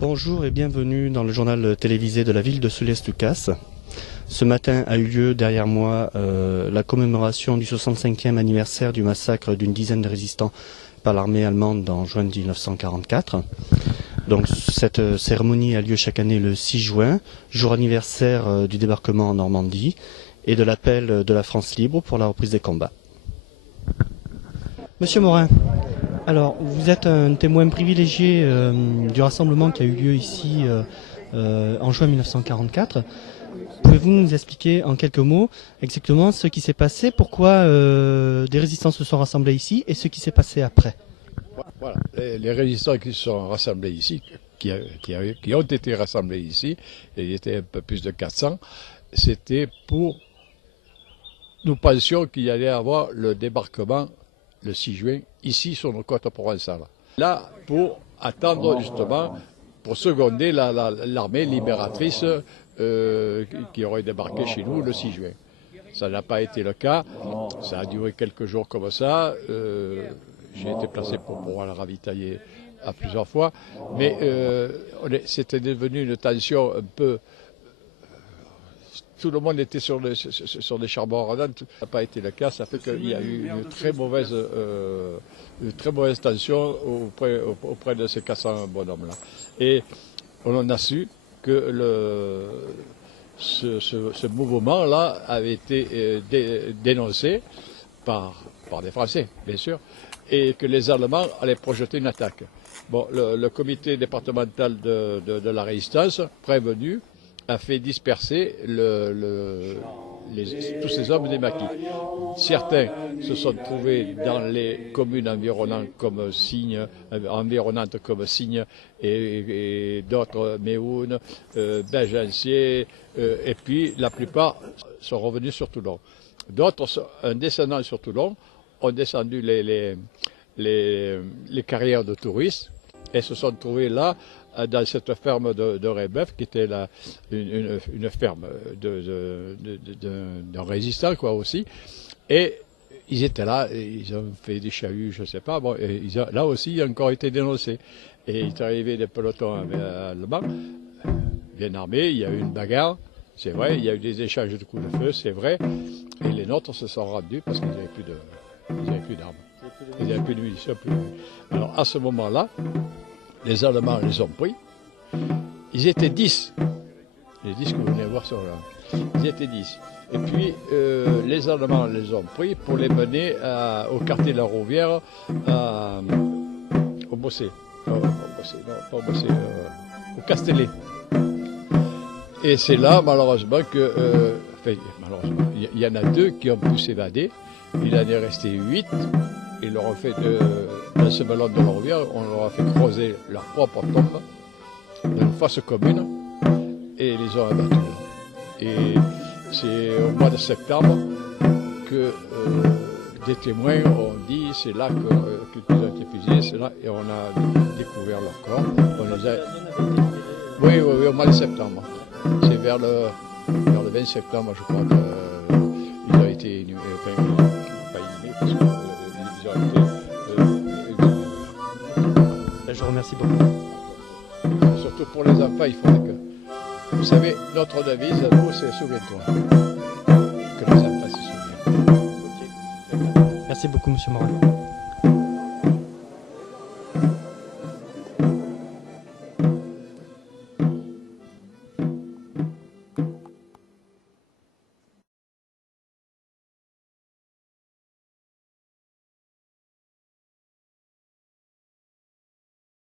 Bonjour et bienvenue dans le journal télévisé de la ville de Soulez-Lucas. Ce matin a eu lieu derrière moi la commémoration du 65e anniversaire du massacre d'une dizaine de résistants par l'armée allemande en juin 1944. Donc cette cérémonie a lieu chaque année le 6 juin, jour anniversaire du débarquement en Normandie et de l'appel de la France libre pour la reprise des combats. Monsieur Morin, alors vous êtes un témoin privilégié du rassemblement qui a eu lieu ici en juin 1944. Pouvez-vous nous expliquer en quelques mots exactement ce qui s'est passé, pourquoi des résistants se sont rassemblés ici et ce qui s'est passé après? Voilà, les résistants qui se sont rassemblés ici, qui ont été rassemblés ici, et il était un peu plus de 400, c'était pour... Nous pensions qu'il y allait avoir le débarquement le 6 juin, ici sur nos côtes provençales. Là, pour attendre justement, pour seconder l'armée libératrice qui aurait débarqué chez nous le 6 juin. Ça n'a pas été le cas, ça a duré quelques jours comme ça. J'ai été placé pour pouvoir le ravitailler à plusieurs fois, mais c'était devenu une tension un peu... Tout le monde était sur des charbons ardents, ça n'a pas été le cas, ça fait qu'il y a eu une très mauvaise tension auprès de ces 400 bonhommes-là. Et on en a su que ce mouvement-là avait été dénoncé par des Français, bien sûr, et que les Allemands allaient projeter une attaque. Bon, le comité départemental de la résistance, prévenu, a fait disperser tous ces hommes des maquis. Certains se sont trouvés dans les communes environnantes comme Signes, et d'autres, Méhoun, Bégencier, et puis la plupart sont revenus sur Toulon. D'autres, en descendant sur Toulon, ont descendu les carrières de touristes et se sont trouvés là, dans cette ferme de Rébeuf, qui était une ferme d'un résistant, quoi, aussi. Et ils étaient là, ils ont fait des chahuts, je ne sais pas. Bon, et là aussi, ils ont encore été dénoncés. Et il est arrivé des pelotons allemands, bien armés, il y a eu une bagarre, c'est vrai, il y a eu des échanges de coups de feu, c'est vrai. Et les nôtres se sont rendus parce qu'ils n'avaient plus d'armes. Ils n'avaient plus de munitions. Alors, à ce moment-là, les Allemands les ont pris. Ils étaient 10. Les 10 que vous venez voir sur là. Ils étaient 10. Et puis, les Allemands les ont pris pour les mener au quartier de la Rouvière, au Bossé. Non, pas au Bossé, au Castellet. Et c'est là, malheureusement, malheureusement, il y en a 2 qui ont pu s'évader. Il en est resté 8. Ils leur ont fait, dans ce ballon de la Rouvière, on leur a fait creuser leur propre tombe dans une fosse commune et ils les ont abattus. Et c'est au mois de septembre que des témoins ont dit, c'est là qu'ils ont été fusillés, c'est là, et on a découvert leur corps. On les a... Oui, au mois de septembre. C'est vers le 20 septembre, je crois, qu'ils ont été inhumés, enfin, pas inhumés, parce que... Je vous remercie beaucoup. Surtout pour les enfants, il faudrait que... Vous savez, notre devise, nous, c'est souviens-toi. Que les enfants se souviennent. Merci beaucoup, monsieur Morin.